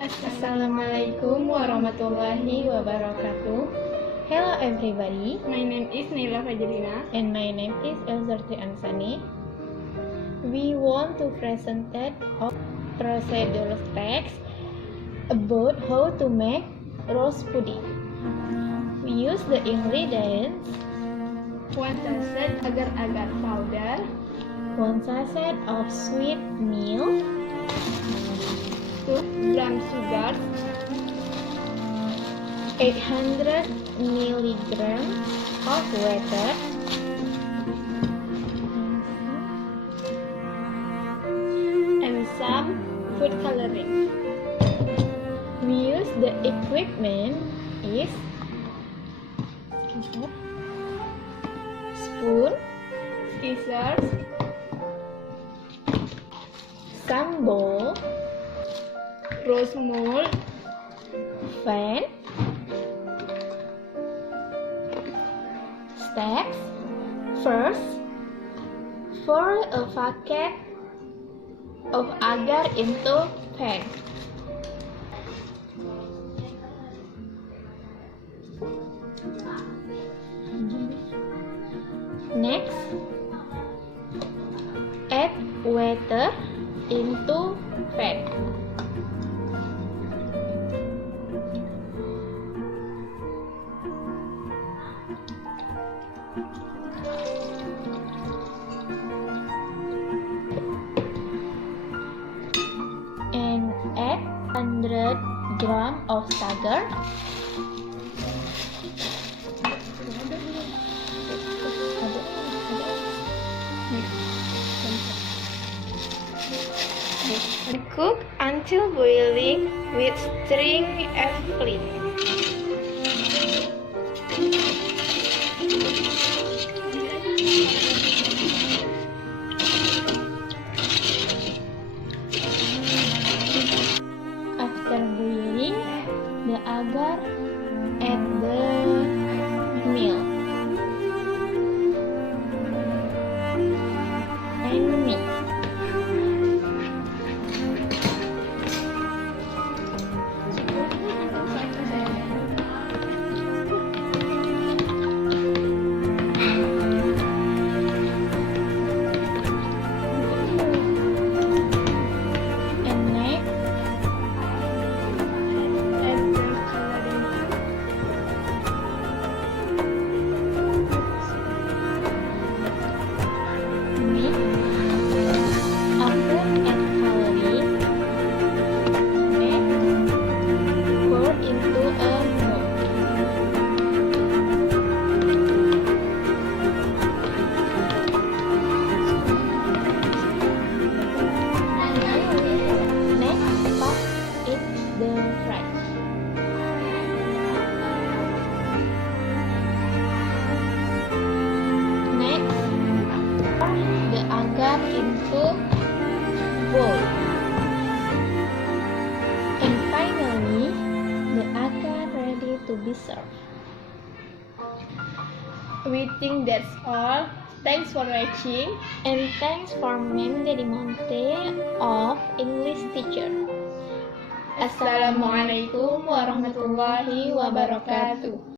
Assalamualaikum warahmatullahi wabarakatuh. Hello everybody, My name is Naila Fajrina. and my name is Elzarti Ansani. We want to present a procedural text about how to make rose pudding. We use the ingredients 1 sachet agar-agar powder, 1 sachet of sweet milk, 2 gram sugar, 800 milligrams of water, and some food coloring. We use the equipment is spoon, Scissors, some bowl, rose mold, fan, steps. First, pour a bucket of agar into pan. Next, add water into pan. And add 100 gram of sugar. and cook until boiling with stirring flame. After boiling the agar, add the milk and mix. And next, Add food coloring. mix. After add coloring, and pour into a mold. Next, pop it the fry. Next, pour the agar into bowl. And finally, the agar ready to be served. We think that's all. Thanks for watching. And thanks for Mem Dedi Monte of English teacher. Assalamualaikum warahmatullahi wabarakatuh.